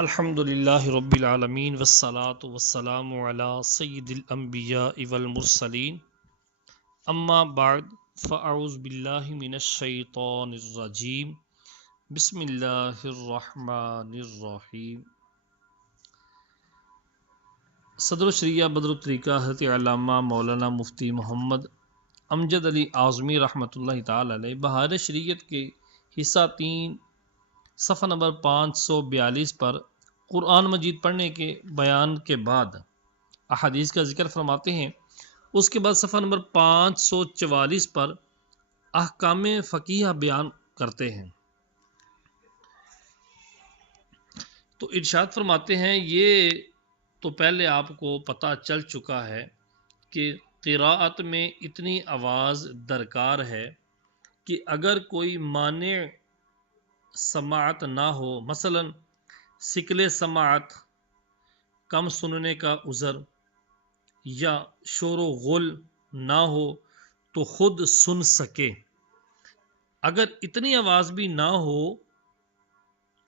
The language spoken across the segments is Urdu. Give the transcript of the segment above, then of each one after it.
الحمد للہ رب العالمین والصلاة والسلام علی سید الانبیاء والمرسلین اما بعد فاعوذ باللہ من الشیطان الرجیم بسم اللہ الرحمن الرحیم۔ صدر الشریعہ بدر الطریقہ حضرت علامہ مولانا مفتی محمد امجد علی اعظمی رحمۃ اللہ تعالی علیہ بہار شریعت کے حصہ 3 صفحہ نمبر 542 پر قرآن مجید پڑھنے کے بیان کے بعد احادیث کا ذکر فرماتے ہیں۔ اس کے بعد صفحہ نمبر 544 پر احکام فقیہ بیان کرتے ہیں۔ تو ارشاد فرماتے ہیں، یہ تو پہلے آپ کو پتہ چل چکا ہے کہ قراءت میں اتنی آواز درکار ہے کہ اگر کوئی مانع سماعت نہ ہو، مثلا سکل سماعت، کم سننے کا عذر یا شور و غل نہ ہو تو خود سن سکے۔ اگر اتنی آواز بھی نہ ہو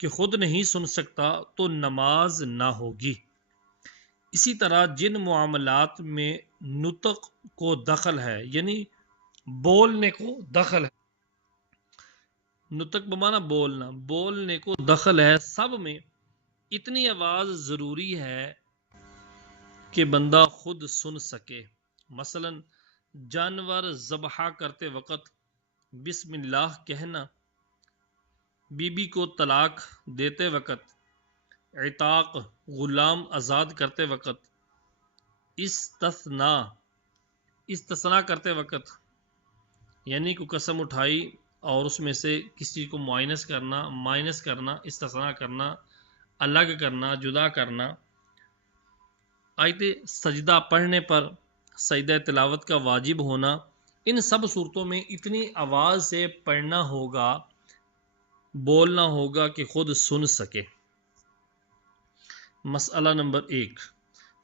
کہ خود نہیں سن سکتا تو نماز نہ ہوگی۔ اسی طرح جن معاملات میں نطق کو دخل ہے، یعنی بولنے کو دخل ہے، نطق بمانا بولنا، بولنے کو دخل ہے، سب میں اتنی آواز ضروری ہے کہ بندہ خود سن سکے۔ مثلا جانور ذبح کرتے وقت بسم اللہ کہنا، بیوی کو طلاق دیتے وقت، عتاق غلام آزاد کرتے وقت، استثناء کرتے وقت، یعنی کو قسم اٹھائی اور اس میں سے کسی کو مائنس کرنا، استثناء کرنا، الگ کرنا، جدا کرنا، آیت سجدہ پڑھنے پر سجدہ تلاوت کا واجب ہونا، ان سب صورتوں میں اتنی آواز سے پڑھنا ہوگا، بولنا ہوگا کہ خود سن سکے۔ مسئلہ نمبر 1،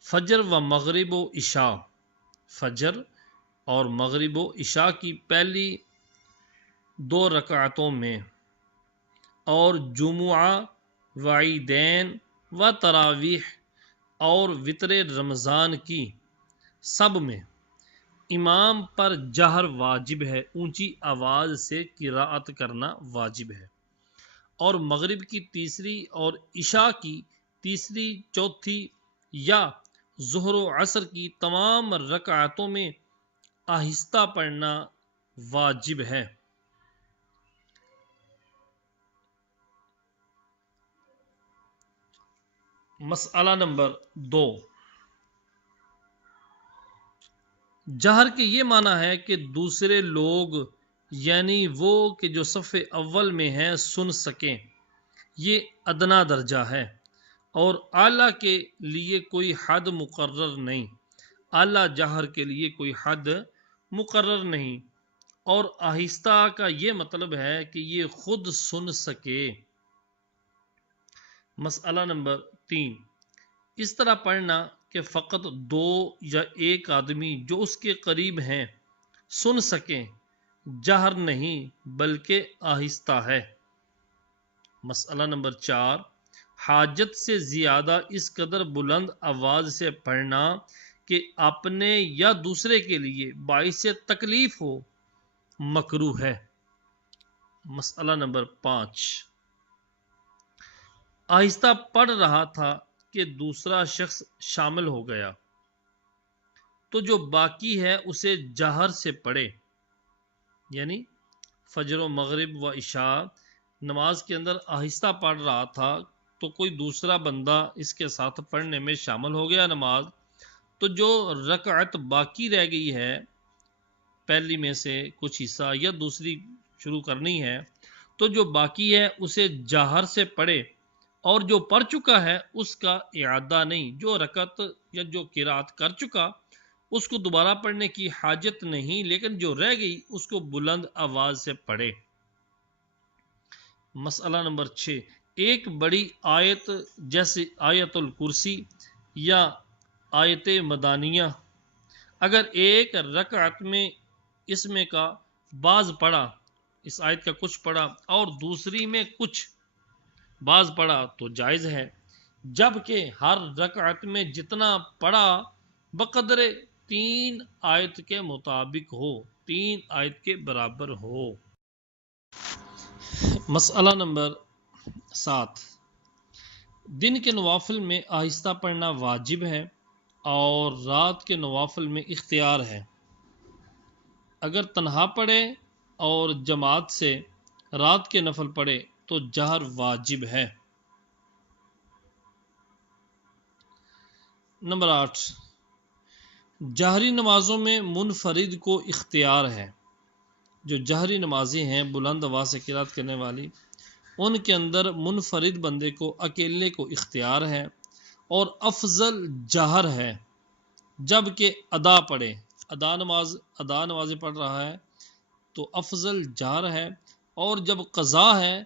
فجر و مغرب و عشاء، فجر اور مغرب و عشاء کی پہلی 2 رکعتوں میں اور جمعہ و عیدین و تراویح اور وتر رمضان کی سب میں امام پر جہر واجب ہے، اونچی آواز سے قراءت کرنا واجب ہے، اور مغرب کی تیسری اور عشاء کی تیسری، چوتھی یا ظہر و عصر کی تمام رکعتوں میں آہستہ پڑھنا واجب ہے۔ مسئلہ نمبر 2، جہر کے یہ معنی ہے کہ دوسرے لوگ یعنی وہ کہ جو صف اول میں ہیں سن سکیں، یہ ادنا درجہ ہے، اور اعلیٰ کے لیے کوئی حد مقرر نہیں، اعلیٰ جہر کے لیے کوئی حد مقرر نہیں، اور آہستہ کا یہ مطلب ہے کہ یہ خود سن سکے۔ مسئلہ نمبر 3، اس طرح پڑھنا کہ فقط 2 یا 1 آدمی جو اس کے قریب ہیں سن سکیں، جہر نہیں بلکہ آہستہ ہے۔ مسئلہ نمبر 4، حاجت سے زیادہ اس قدر بلند آواز سے پڑھنا کہ اپنے یا دوسرے کے لیے باعث تکلیف ہو، مکروہ ہے۔ مسئلہ نمبر 5، آہستہ پڑھ رہا تھا کہ دوسرا شخص شامل ہو گیا تو جو باقی ہے اسے جہر سے پڑھے، یعنی فجر و مغرب و عشاء نماز کے اندر آہستہ پڑھ رہا تھا تو کوئی دوسرا بندہ اس کے ساتھ پڑھنے میں شامل ہو گیا نماز، تو جو رکعت باقی رہ گئی ہے، پہلی میں سے کچھ حصہ یا دوسری شروع کرنی ہے، تو جو باقی ہے اسے جہر سے پڑھے، اور جو پڑھ چکا ہے اس کا اعادہ نہیں، جو رکعت یا جو قرات کر چکا اس کو دوبارہ پڑھنے کی حاجت نہیں، لیکن جو رہ گئی اس کو بلند آواز سے پڑھے۔ مسئلہ نمبر 6، ایک بڑی آیت جیسے آیت الکرسی یا آیت مدانیہ اگر ایک رکعت میں اس میں کا بعض پڑھا، اس آیت کا کچھ پڑھا اور دوسری میں کچھ بعض پڑھا تو جائز ہے، جبکہ ہر رکعت میں جتنا پڑھا بقدر 3 آیت کے مطابق ہو، 3 آیت کے برابر ہو۔ مسئلہ نمبر 7، دن کے نوافل میں آہستہ پڑھنا واجب ہے اور رات کے نوافل میں اختیار ہے۔ اگر تنہا پڑھے اور جماعت سے رات کے نفل پڑھے تو جہر واجب ہے۔ نمبر 8، جہری نمازوں میں منفرد کو اختیار ہے۔ جو جہری نمازی ہیں بلند آواز سے قرات کرنے والی، ان کے اندر منفرد بندے کو اکیلے کو اختیار ہے اور افضل جہر ہے، جبکہ ادا پڑھے، ادا نماز پڑھ رہا ہے تو افضل جہر ہے، اور جب قضا ہے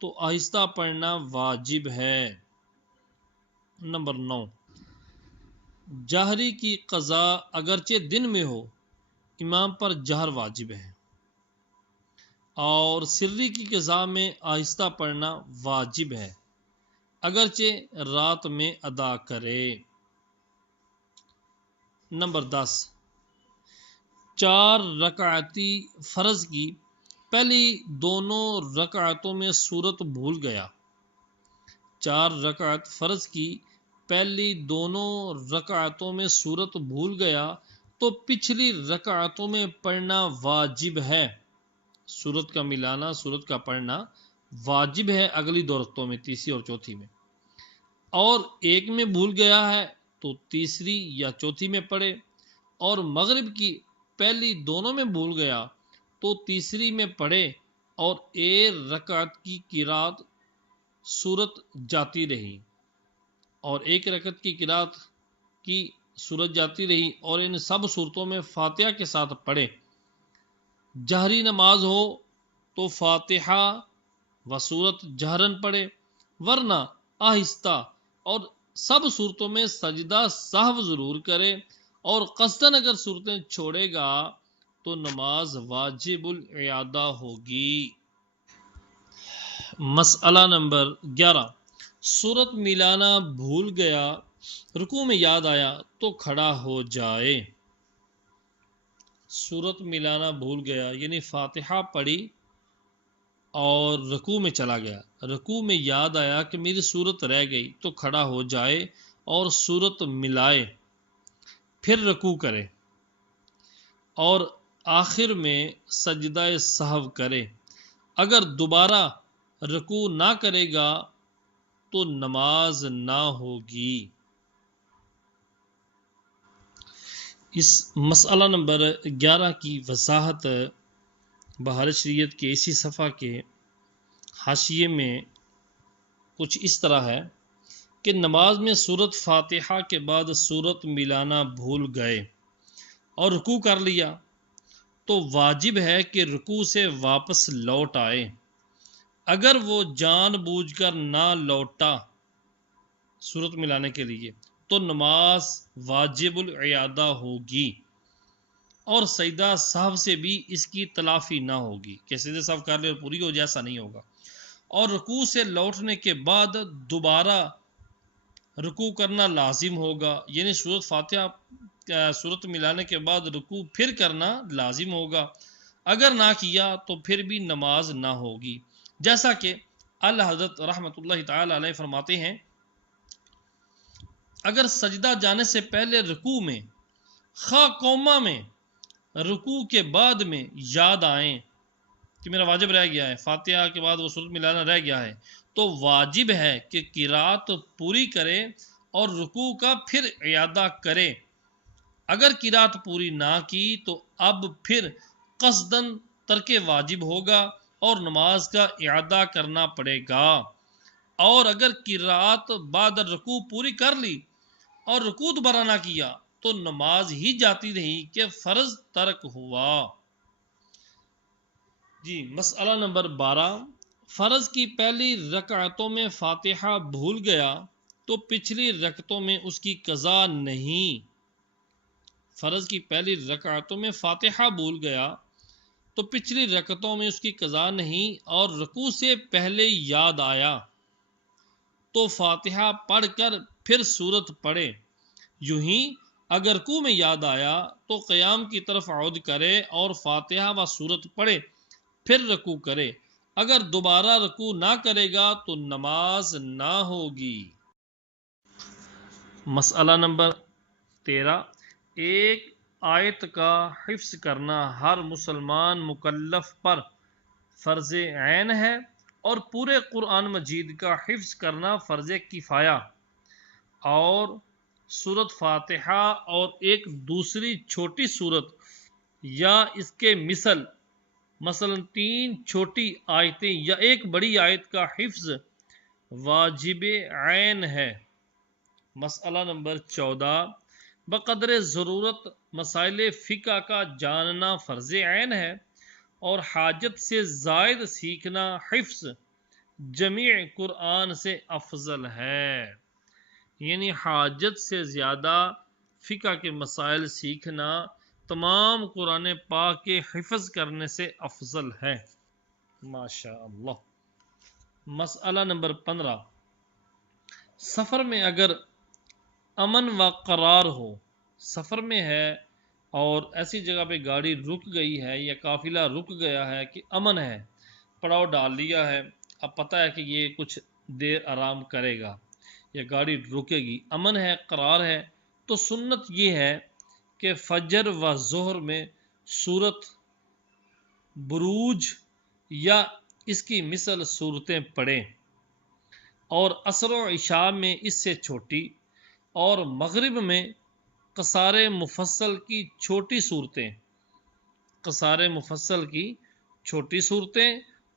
تو آہستہ پڑھنا واجب ہے۔ نمبر 9، جہری کی قضا اگرچہ دن میں ہو امام پر جہر واجب ہے، اور سری کی قضا میں آہستہ پڑھنا واجب ہے اگرچہ رات میں ادا کرے۔ نمبر 10، 4 رکعتی فرض کی پہلی دونوں رکعتوں میں سورت بھول گیا۔ 4 رکعت فرض کی پہلی دونوں رکعتوں میں سورت بھول گیا تو پچھلی رکعتوں میں پڑھنا واجب ہے۔ سورت کا ملانا، سورت کا پڑھنا واجب ہے اگلی 2 رکعتوں میں، تیسری اور چوتھی میں، اور ایک میں بھول گیا ہے تو تیسری یا چوتھی میں پڑھے، اور مغرب کی پہلی دونوں میں بھول گیا تو تیسری میں پڑھے، اور ایک رکعت کی قرات سورت جاتی رہی، اور ایک رکعت کی قرات کی سورت جاتی رہی، اور ان سب صورتوں میں فاتحہ کے ساتھ پڑھے۔ جہری نماز ہو تو فاتحہ و سورت جہرن پڑھے، ورنہ آہستہ، اور سب صورتوں میں سجدہ سہو ضرور کرے، اور قصدن اگر صورتیں چھوڑے گا تو نماز واجب الاعادہ ہوگی۔ مسئلہ نمبر 11، سورت ملانا بھول گیا، رکوع میں یاد آیا تو کھڑا ہو جائے۔ سورت ملانا بھول گیا یعنی فاتحہ پڑھی اور رکوع میں چلا گیا، رکوع میں یاد آیا کہ میری سورت رہ گئی تو کھڑا ہو جائے اور سورت ملائے، پھر رکوع کرے، اور آخر میں سجدہ سہو کرے۔ اگر دوبارہ رکوع نہ کرے گا تو نماز نہ ہوگی۔ اس مسئلہ نمبر 11 کی وضاحت بہار شریعت کے اسی صفحہ کے حاشیے میں کچھ اس طرح ہے کہ نماز میں سورت فاتحہ کے بعد سورت ملانا بھول گئے اور رکوع کر لیا تو واجب ہے کہ رکوع سے واپس لوٹ آئے۔ اگر وہ جان بوجھ کر نہ لوٹا سورت ملانے کے لیے تو نماز واجب الاعادہ ہوگی، اور سجدہ سہو سے بھی اس کی تلافی نہ ہوگی کہ سجدہ سہو کر لے اور پوری ہو جائے، ایسا نہیں ہوگا۔ اور رکوع سے لوٹنے کے بعد دوبارہ رکوع کرنا لازم ہوگا، یعنی سورت فاتحہ سورت ملانے کے بعد رکوع پھر کرنا لازم ہوگا، اگر نہ کیا تو پھر بھی نماز نہ ہوگی، جیسا کہ اعلیٰ حضرت رحمۃ اللہ تعالی علیہ فرماتے ہیں اگر سجدہ جانے سے پہلے رکوع میں خواہ قوما میں رکوع کے بعد میں یاد آئیں کہ میرا واجب رہ گیا ہے، فاتحہ کے بعد وہ سورت ملانا رہ گیا ہے، تو واجب ہے کہ قرات پوری کرے اور رکوع کا پھر اعادہ کرے۔ اگر قرات پوری نہ کی تو اب پھر قصدن ترک واجب ہوگا اور نماز کا اعادہ کرنا پڑے گا، اور اگر قرات بعد رکوع پوری کر لی اور رکوع دوبارہ نہ کیا تو نماز ہی جاتی رہی کہ فرض ترک ہوا۔ جی مسئلہ نمبر 12، فرض کی پہلی رکعتوں میں فاتحہ بھول گیا تو پچھلی رکعتوں میں اس کی قضا نہیں۔ فرض کی پہلی رکعتوں میں فاتحہ بھول گیا تو پچھلی رکعتوں میں اس کی قضا نہیں، اور رکوع سے پہلے یاد آیا تو فاتحہ پڑھ کر پھر سورت پڑھے۔ یوں ہی اگر رکوع میں یاد آیا تو قیام کی طرف عود کرے اور فاتحہ و سورت پڑھے پھر رکوع کرے۔ اگر دوبارہ رکوع نہ کرے گا تو نماز نہ ہوگی۔ مسئلہ نمبر 13، ایک آیت کا حفظ کرنا ہر مسلمان مکلف پر فرض عین ہے اور پورے قرآن مجید کا حفظ کرنا فرض کفایہ، اور سورت فاتحہ اور ایک دوسری چھوٹی سورت یا اس کے مثلا 3 چھوٹی آیتیں یا ایک بڑی آیت کا حفظ واجب عین ہے۔ مسئلہ نمبر 14، بقدر ضرورت مسائل فقہ کا جاننا فرض عین ہے اور حاجت سے زائد سیکھنا حفظ جمیع قرآن سے افضل ہے۔ یعنی حاجت سے زیادہ فقہ کے مسائل سیکھنا تمام قرآن پاک کے حفظ کرنے سے افضل ہے۔ ماشاء اللہ۔ مسئلہ نمبر 15، سفر میں اگر امن و قرار ہو، سفر میں ہے اور ایسی جگہ پہ گاڑی رک گئی ہے یا قافلہ رک گیا ہے کہ امن ہے، پڑاؤ ڈال لیا ہے، اب پتہ ہے کہ یہ کچھ دیر آرام کرے گا یا گاڑی رکے گی، امن ہے، قرار ہے، تو سنت یہ ہے کہ فجر و ظہر میں سورت بروج یا اس کی مثل صورتیں پڑھیں، اور عصر و عشاء میں اس سے چھوٹی، اور مغرب میں قصار مفصل کی چھوٹی صورتیں، قصار مفصل کی چھوٹی صورتیں،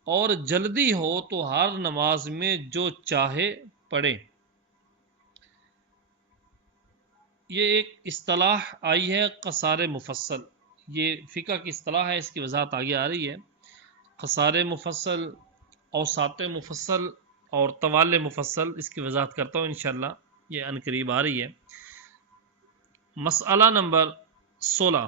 اور جلدی ہو تو ہر نماز میں جو چاہے پڑھے۔ یہ ایک اصطلاح آئی ہے قصار مفصل، یہ فقہ کی اصطلاح ہے، اس کی وضاحت آگے آ رہی ہے۔ قصار مفصل، اوساط مفصل اور طوال مفصل، اس کی وضاحت کرتا ہوں انشاءاللہ، یہ ان قریب آ رہی ہے۔ مسئلہ نمبر 16،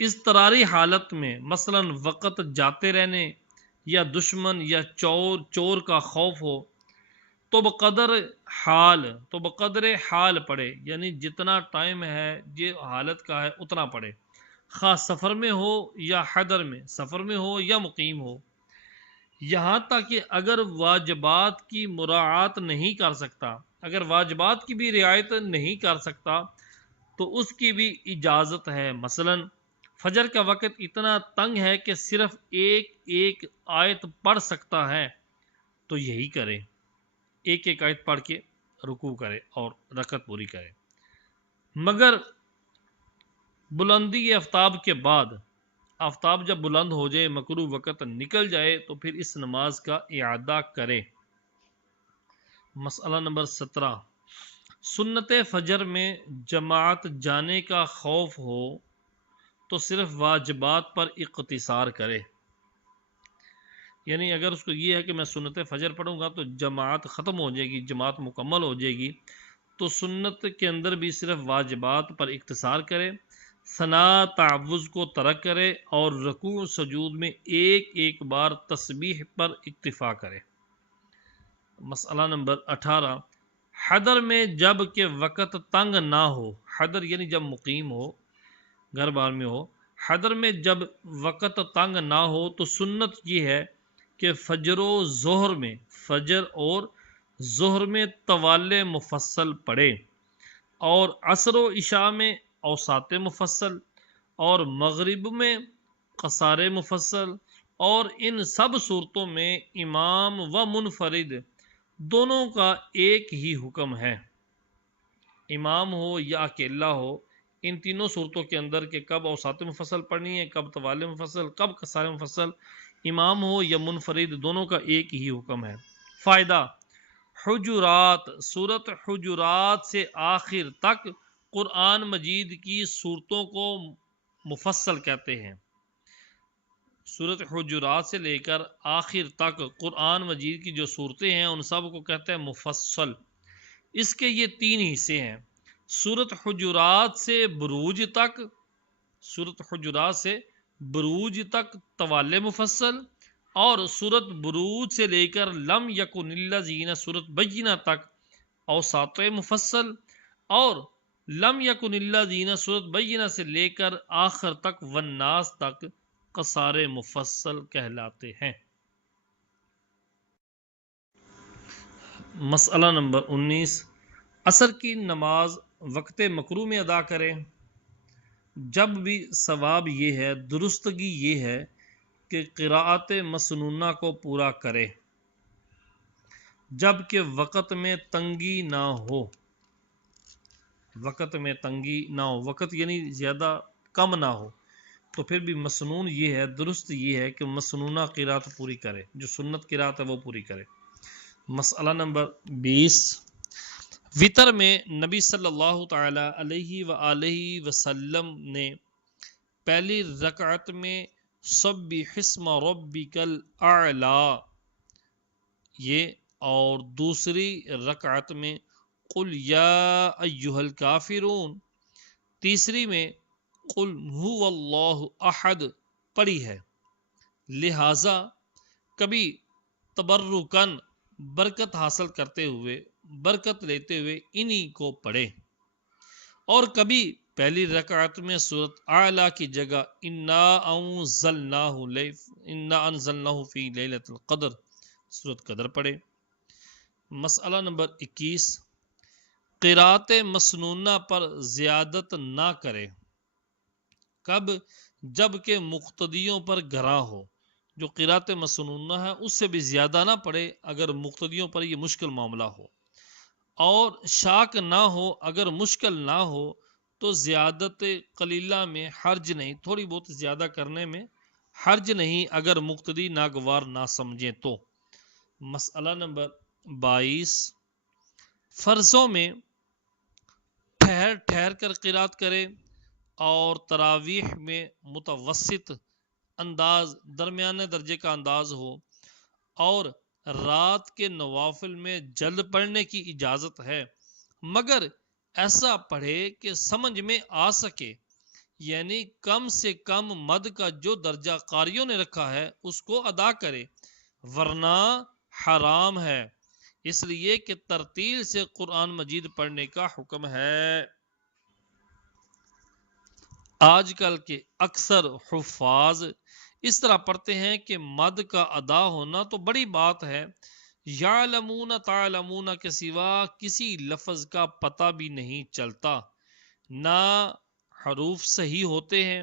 اضطراری حالت میں مثلا وقت جاتے رہنے یا دشمن یا چور کا خوف ہو تو بقدر حال پڑھے، یعنی جتنا ٹائم ہے یہ حالت کا ہے اتنا پڑھے، خواہ سفر میں ہو یا حضر میں، سفر میں ہو یا مقیم ہو، یہاں تک کہ اگر واجبات کی مراعات نہیں کر سکتا، اگر واجبات کی بھی رعایت نہیں کر سکتا تو اس کی بھی اجازت ہے۔ مثلا فجر کا وقت اتنا تنگ ہے کہ صرف ایک آیت پڑھ سکتا ہے تو یہی کرے، ایک آیت پڑھ کے رکوع کرے اور رکعت پوری کرے، مگر بلندی آفتاب کے بعد، آفتاب جب بلند ہو جائے، مکروہ وقت نکل جائے تو پھر اس نماز کا اعادہ کرے۔ مسئلہ نمبر 17، سنت فجر میں جماعت جانے کا خوف ہو تو صرف واجبات پر اقتصار کرے، یعنی اگر اس کو یہ ہے کہ میں سنت فجر پڑھوں گا تو جماعت ختم ہو جائے گی، جماعت مکمل ہو جائے گی، تو سنت کے اندر بھی صرف واجبات پر اقتصار کرے، ثنا تعوذ کو ترک کرے اور رکوع سجود میں ایک بار تسبیح پر اکتفا کرے۔ مسئلہ نمبر 18، حضر میں جب کہ وقت تنگ نہ ہو، حضر یعنی جب مقیم ہو، گھر بار میں ہو، حضر میں جب وقت تنگ نہ ہو تو سنت یہ ہے کہ فجر اور ظہر میں طوال مفصل پڑھے، اور عصر و عشاء میں اوساط مفصل، اور مغرب میں قصار مفصل، اور ان سب صورتوں میں امام و منفرد دونوں کا ایک ہی حکم ہے، امام ہو یا اکیلا ہو، ان تینوں صورتوں کے اندر کہ کب اوساط مفصل پڑھنی ہے، کب طوال مفصل، کب قصار مفصل، امام ہو یا منفرد دونوں کا ایک ہی حکم ہے۔ فائدہ، حجرات، سورت حجرات سے آخر تک قرآن مجید کی صورتوں کو مفصل کہتے ہیں، سورت حجرات سے لے کر آخر تک قرآن مجید کی جو صورتیں ہیں ان سب کو کہتے ہیں مفصل۔ اس کے یہ 3 حصے ہیں، سورت حجرات سے بروج تک طوال مفصل، اور سورت بروج سے لے کر لم یکن الذین سورت بینہ تک اوساط مفصل، اور لم یکن الذین سورت بینہ سے لے کر آخر تک والناس تک قصار مفصل کہلاتے ہیں۔ مسئلہ نمبر 19، عصر کی نماز وقت مکروہ میں ادا کریں جب بھی ثواب یہ ہے، درستگی یہ ہے کہ قراءت مسنونہ کو پورا کرے جب کہ وقت میں تنگی نہ ہو، وقت میں تنگی نہ ہو، وقت یعنی زیادہ کم نہ ہو، تو پھر بھی مسنون یہ ہے، درست یہ ہے کہ مسنونہ قراءت پوری کرے، جو سنت قراءت ہے وہ پوری کرے۔ مسئلہ نمبر 20، وطر میں نبی صلی اللہ تعالی علیہ وآلہ وسلم نے پہلی رکعت میں سبح اسم ربک الاعلی یہ، اور دوسری رکعت میں قل یا ایھا الکافرون، تیسری میں قل ھو اللہ احد پڑھی ہے، لہذا کبھی تبرکن برکت حاصل کرتے ہوئے، برکت لیتے ہوئے انہی کو پڑھے، اور کبھی پہلی رکعت میں سورت اعلیٰ کی جگہ انا انزلناہ فی لیلۃ القدر سورت قدر پڑھے۔ مسئلہ نمبر 21، قراءت مسنونہ پر زیادت نہ کرے، کب؟ جب کہ مقتدیوں پر گراں ہو، جو قراءت مسنونہ ہے اس سے بھی زیادہ نہ پڑھے اگر مقتدیوں پر یہ مشکل معاملہ ہو، اور شاک نہ ہو، اگر مشکل نہ ہو تو زیادت قلیلہ میں حرج نہیں، تھوڑی بہت زیادہ کرنے میں حرج نہیں اگر مقتدی ناگوار نہ سمجھیں تو۔ مسئلہ نمبر 22، فرضوں میں ٹھہر ٹھہر کر قرات کرے اور تراویح میں متوسط انداز، درمیانے درجے کا انداز ہو، اور رات کے نوافل میں جلد پڑھنے کی اجازت ہے، مگر ایسا پڑھے کہ سمجھ میں آ سکے، یعنی کم سے کم مد کا جو درجہ قاریوں نے رکھا ہے اس کو ادا کرے، ورنہ حرام ہے، اس لیے کہ ترتیل سے قرآن مجید پڑھنے کا حکم ہے۔ آج کل کے اکثر حفاظ اس طرح پڑھتے ہیں کہ مد کا ادا ہونا تو بڑی بات ہے، یعلمون تعلمون کے سوا کسی لفظ کا پتہ بھی نہیں چلتا، نہ حروف صحیح ہوتے ہیں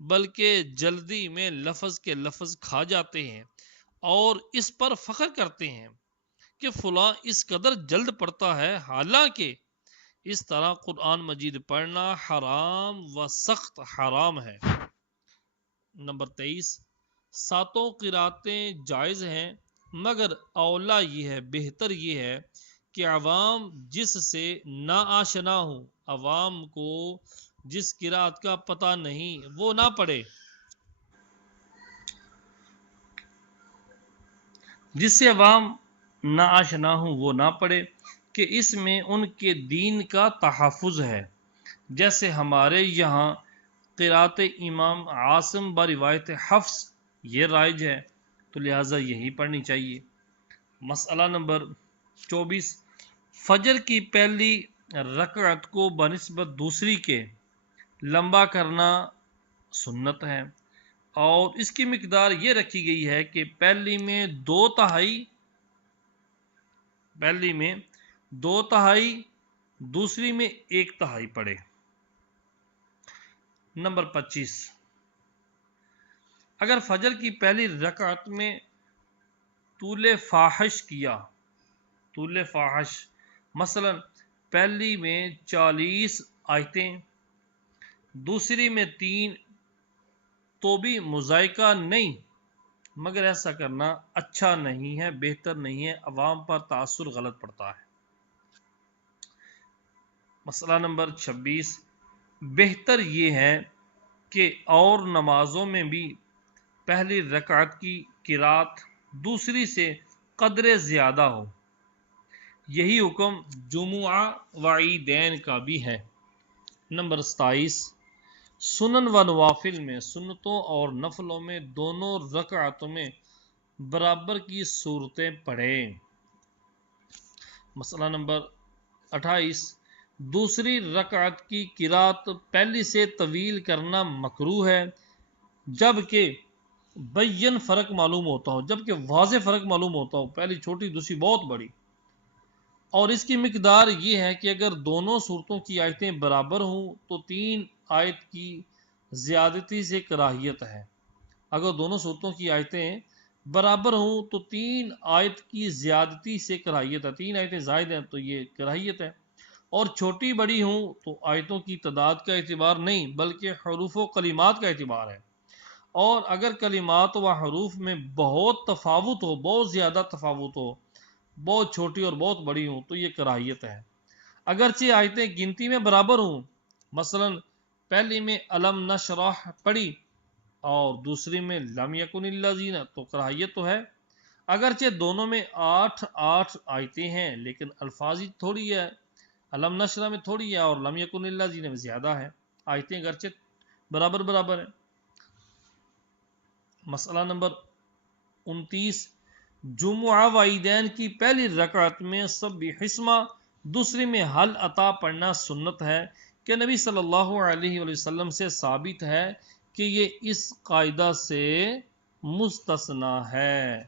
بلکہ جلدی میں لفظ کے لفظ کھا جاتے ہیں، اور اس پر فخر کرتے ہیں کہ فلاں اس قدر جلد پڑھتا ہے، حالانکہ اس طرح قرآن مجید پڑھنا حرام و سخت حرام ہے۔ نمبر 23، ساتوں قراتیں جائز ہیں، مگر اولا یہ ہے، بہتر یہ ہے کہ عوام جس سے نا آشنا ہوں، عوام کو جس قرات کا پتہ نہیں وہ نہ پڑھے، جس سے عوام نا آشنا ہوں وہ نہ پڑھے، کہ اس میں ان کے دین کا تحفظ ہے، جیسے ہمارے یہاں قرات امام عاصم بروایت حفص یہ رائج ہے، تو لہٰذا یہی پڑھنی چاہیے۔ مسئلہ نمبر 24، فجر کی پہلی رکعت کو بنسبت دوسری کے لمبا کرنا سنت ہے، اور اس کی مقدار یہ رکھی گئی ہے کہ پہلی میں 2/3، دوسری میں 1/3 پڑھے۔ نمبر 25، اگر فجر کی پہلی رکعت میں طول فاحش کیا، طول فاحش مثلا پہلی میں 40 آیتیں، دوسری میں 3، تو بھی مذائقہ نہیں، مگر ایسا کرنا اچھا نہیں ہے، بہتر نہیں ہے، عوام پر تاثر غلط پڑتا ہے۔ مسئلہ نمبر 26، بہتر یہ ہے کہ اور نمازوں میں بھی پہلی رکعت کی قرات دوسری سے قدر زیادہ ہو، یہی حکم جمعہ و عیدین کا بھی ہے۔ نمبر 27، سنن و نوافل میں، سنتوں اور نفلوں میں دونوں رکعتوں میں برابر کی صورتیں پڑھیں۔ مسئلہ نمبر 28، دوسری رکعت کی قرات پہلی سے طویل کرنا مکروہ ہے جبکہ بین فرق معلوم ہوتا ہو، جبکہ واضح فرق معلوم ہوتا ہو، پہلی چھوٹی دوسری بہت بڑی، اور اس کی مقدار یہ ہے کہ اگر دونوں صورتوں کی آیتیں برابر ہوں تو 3 آیت کی زیادتی سے کراہیت ہے۔ اگر دونوں صورتوں کی آیتیں برابر ہوں تو 3 آیت کی زیادتی سے کراہیت ہے، 3 آیتیں زائد ہیں تو یہ کراہیت ہے، اور چھوٹی بڑی ہوں تو آیتوں کی تعداد کا اعتبار نہیں بلکہ حروف و کلمات کا اعتبار ہے، اور اگر کلمات و حروف میں بہت تفاوت ہو، بہت زیادہ تفاوت ہو، بہت چھوٹی اور بہت بڑی ہوں تو یہ کراہیت ہے۔ اگرچہ آیتیں گنتی میں برابر ہوں، مثلا پہلی میں علم نشرح پڑھی اور دوسری میں لم یکن الذین، تو کراہیت تو ہے۔ اگرچہ دونوں میں 8 آیتیں ہیں لیکن الفاظ تھوڑی ہے، علم نشرح میں تھوڑی ہے اور لم یکن الذین میں زیادہ ہے، آیتیں اگرچہ برابر ہیں۔ مسئلہ نمبر 29، جمعہ و عیدین کی پہلی رکعت میں سبح اسمہ، دوسری میں حل عطا پڑھنا سنت ہے کہ نبی صلی اللہ علیہ وآلہ وسلم سے ثابت ہے کہ یہ اس قاعدہ سے مستثنا ہے،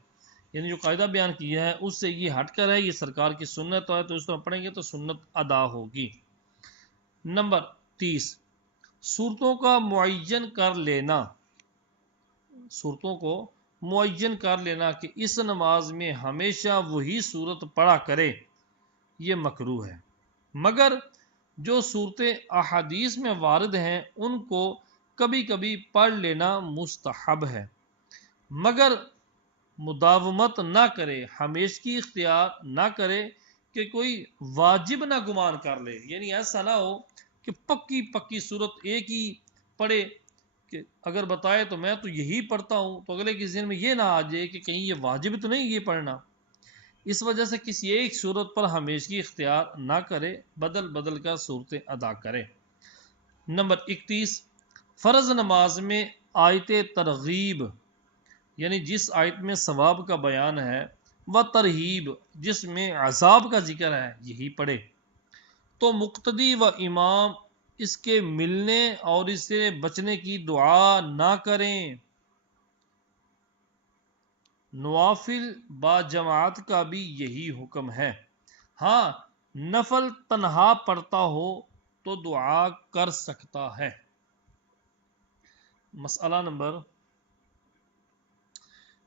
یعنی جو قاعدہ بیان کیا ہے اس سے یہ ہٹ کر ہے، یہ سرکار کی سنت ہے تو اس طرح پڑھیں گے تو سنت ادا ہوگی۔ نمبر 30، صورتوں کا معین کر لینا، صورتوں کو معین کر لینا کہ اس نماز میں ہمیشہ وہی صورت پڑھا کرے، یہ مکروہ ہے، مگر جو صورتیں احادیث میں وارد ہیں ان کو کبھی کبھی پڑھ لینا مستحب ہے، مگر مداومت نہ کرے، ہمیشگی اختیار نہ کرے کہ کوئی واجب نہ گمان کر لے، یعنی ایسا نہ ہو کہ پکی صورت ایک ہی پڑھے، کہ اگر بتائے تو میں تو یہی پڑھتا ہوں، تو اگلے کے ذہن میں یہ نہ آ جائے کہ کہیں یہ واجب تو نہیں یہ پڑھنا، اس وجہ سے کسی ایک صورت پر ہمیشگی اختیار نہ کرے، بدل کر صورتیں ادا کرے۔ نمبر 31، فرض نماز میں آیت ترغیب، یعنی جس آیت میں ثواب کا بیان ہے، و ترہیب جس میں عذاب کا ذکر ہے، یہی پڑھے، تو مقتدی و امام اس کے ملنے اور اس سے بچنے کی دعا نہ کریں۔ نوافل با جماعت کا بھی یہی حکم ہے، ہاں نفل تنہا پڑھتا ہو تو دعا کر سکتا ہے۔ مسئلہ نمبر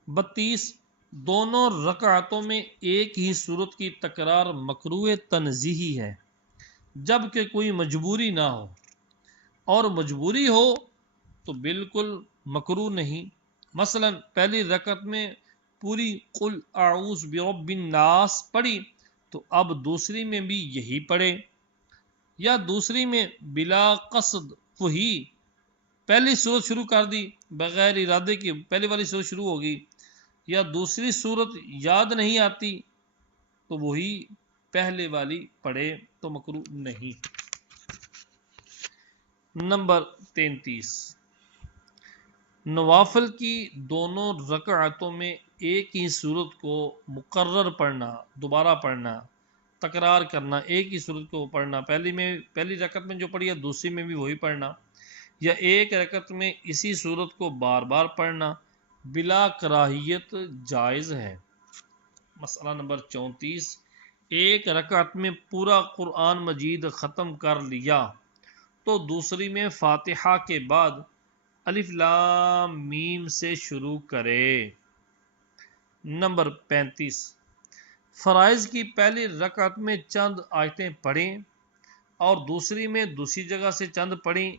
32، دونوں رکعتوں میں ایک ہی صورت کی تکرار مکروہ تنزیہی ہے جبکہ کوئی مجبوری نہ ہو، اور مجبوری ہو تو بالکل مکروہ نہیں، مثلا پہلی رکعت میں پوری قل اعوذ برب الناس پڑھی تو اب دوسری میں بھی یہی پڑھے، یا دوسری میں بلا قصد وہی پہلی صورت شروع کر دی بغیر ارادے کی، پہلی والی صورت شروع ہوگی، یا دوسری صورت یاد نہیں آتی تو وہی پہلے والی پڑھے تو مکروہ نہیں۔ نمبر 33، نوافل کی دونوں رکعتوں میں ایک ہی صورت کو مقرر پڑھنا، دوبارہ پڑھنا، تکرار کرنا، ایک ہی صورت کو پڑھنا، پہلی رکعت میں جو پڑھی ہے دوسری میں بھی وہی پڑھنا، یا ایک رکعت میں اسی صورت کو بار بار پڑھنا بلا کراہیت جائز ہے۔ مسئلہ نمبر 34، ایک رکعت میں پورا قرآن مجید ختم کر لیا تو دوسری میں فاتحہ کے بعد الف لام میم سے شروع کرے۔ نمبر 35، فرائض کی پہلی رکعت میں چند آیتیں پڑھیں اور دوسری میں دوسری جگہ سے چند پڑھیں،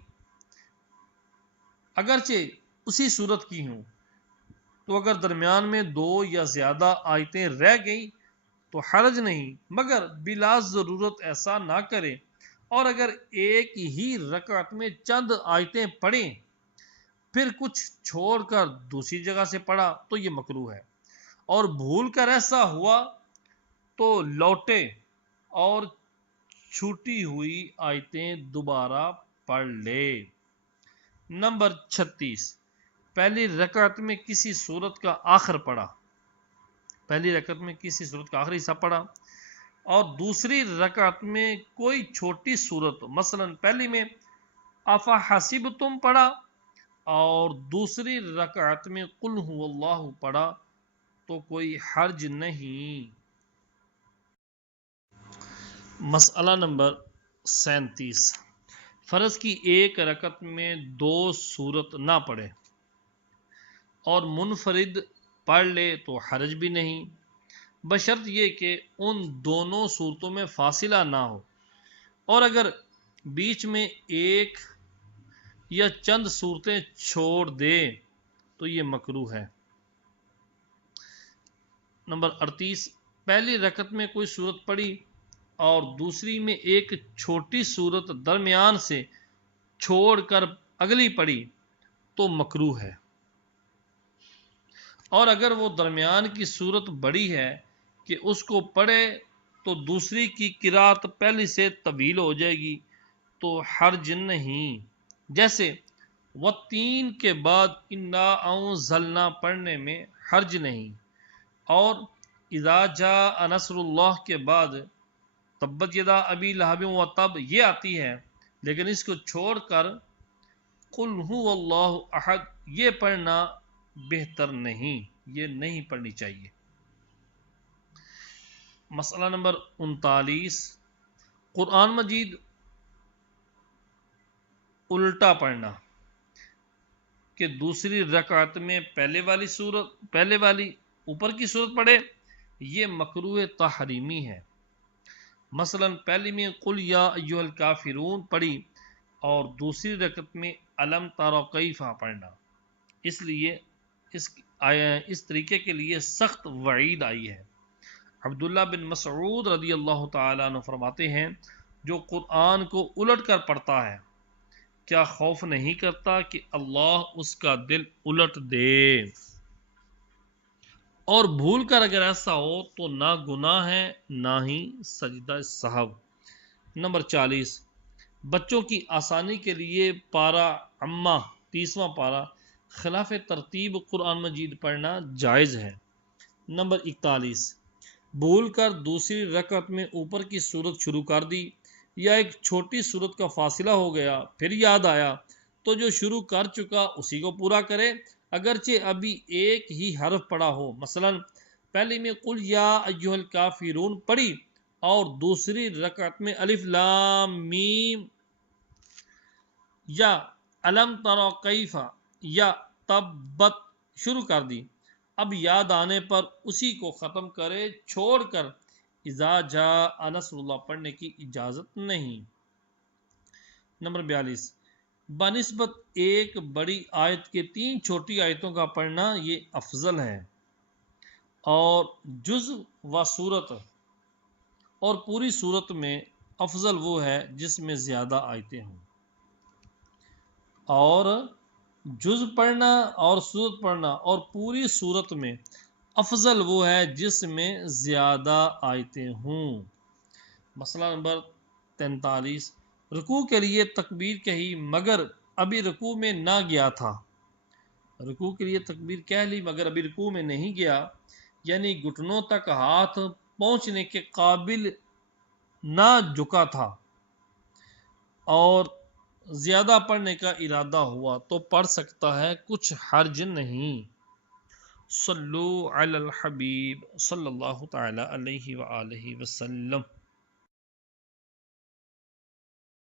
اگرچہ اسی صورت کی ہوں، تو اگر درمیان میں 2 یا زیادہ آیتیں رہ گئیں تو حرج نہیں، مگر بلا ضرورت ایسا نہ کرے، اور اگر ایک ہی رکعت میں چند آیتیں پڑھیں پھر کچھ چھوڑ کر دوسری جگہ سے پڑھا تو یہ مکروہ ہے، اور بھول کر ایسا ہوا تو لوٹے اور چھوٹی ہوئی آیتیں دوبارہ پڑھ لے۔ نمبر 36، پہلی رکعت میں کسی سورت کا آخر پڑھا پہلی رکعت میں کسی صورت کا آخری حصہ پڑھا اور دوسری رکعت میں کوئی چھوٹی صورت، مثلا پہلی میں افا حسبتم پڑھا اور دوسری رکعت میں قل هو اللہ پڑھا تو کوئی حرج نہیں۔ مسئلہ نمبر 37، فرض کی ایک رکعت میں 2 سورت نہ پڑھے اور منفرد پڑھ لے تو حرج بھی نہیں، بشرط یہ کہ ان دونوں صورتوں میں فاصلہ نہ ہو، اور اگر بیچ میں ایک یا چند صورتیں چھوڑ دے تو یہ مکروہ ہے۔ نمبر 38، پہلی رکعت میں کوئی صورت پڑھی اور دوسری میں ایک چھوٹی صورت درمیان سے چھوڑ کر اگلی پڑھی تو مکروہ ہے، اور اگر وہ درمیان کی صورت بڑی ہے کہ اس کو پڑھے تو دوسری کی قرات پہلی سے طویل ہو جائے گی تو حرج نہیں، جیسے والتین کے بعد انا انزلنا پڑھنے میں حرج نہیں، اور اذا جاء نصر اللہ کے بعد تبت یدا ابی لہب وتب یہ آتی ہے، لیکن اس کو چھوڑ کر قل هو اللہ احد یہ پڑھنا بہتر نہیں، یہ نہیں پڑھنی چاہیے۔ مسئلہ نمبر 39، قرآن مجید الٹا پڑھنا، کہ دوسری رکعت میں پہلے والی اوپر کی صورت پڑھے، یہ مکروہ تحریمی ہے۔ مثلا پہلی میں قل یا ایھا الکافرون پڑھی اور دوسری رکعت میں الم تر کیف پڑھنا، اس لیے اس طریقے کے لیے سخت وعید آئی ہے۔ عبداللہ بن مسعود رضی اللہ تعالیٰ عنہ فرماتے ہیں، جو قرآن کو الٹ کر پڑھتا ہے کیا خوف نہیں کرتا کہ اللہ اس کا دل الٹ دے؟ اور بھول کر اگر ایسا ہو تو نہ گناہ ہے نہ ہی سجدہ سہو۔ نمبر 40، بچوں کی آسانی کے لیے پارہ عامہ 30واں پارہ خلاف ترتیب قرآن مجید پڑھنا جائز ہے۔ نمبر 41، بھول کر دوسری رکعت میں اوپر کی صورت شروع کر دی یا ایک چھوٹی صورت کا فاصلہ ہو گیا پھر یاد آیا تو جو شروع کر چکا اسی کو پورا کرے، اگرچہ ابھی ایک ہی حرف پڑا ہو۔ مثلا پہلی میں قل یا ایھا الکافرون پڑھی اور دوسری رکعت میں الف لام میم یا الم تر کیف یا تبت شروع کر دی، اب یاد آنے پر اسی کو ختم کرے، چھوڑ کر اذا جاء نصر اللہ پڑھنے کی اجازت نہیں۔ نمبر 42، بنسبت ایک بڑی آیت کے 3 چھوٹی آیتوں کا پڑھنا یہ افضل ہے، اور جز و صورت اور پوری صورت میں افضل وہ ہے جس میں زیادہ آیتیں ہوں، اور جز پڑھنا اور صورت پڑھنا اور پوری صورت میں افضل وہ ہے جس میں زیادہ آیتیں ہوں۔ مسئلہ نمبر 43، رکوع کے لیے تکبیر کہی مگر ابھی رکوع میں نہ گیا تھا، رکوع کے لیے تکبیر کہہ لی مگر ابھی رکوع میں نہیں گیا، یعنی گھٹنوں تک ہاتھ پہنچنے کے قابل نہ جھکا تھا اور زیادہ پڑھنے کا ارادہ ہوا تو پڑھ سکتا ہے، کچھ حرج نہیں۔ صلو علی الحبیب صلی اللہ تعالی علیہ وآلہ وسلم۔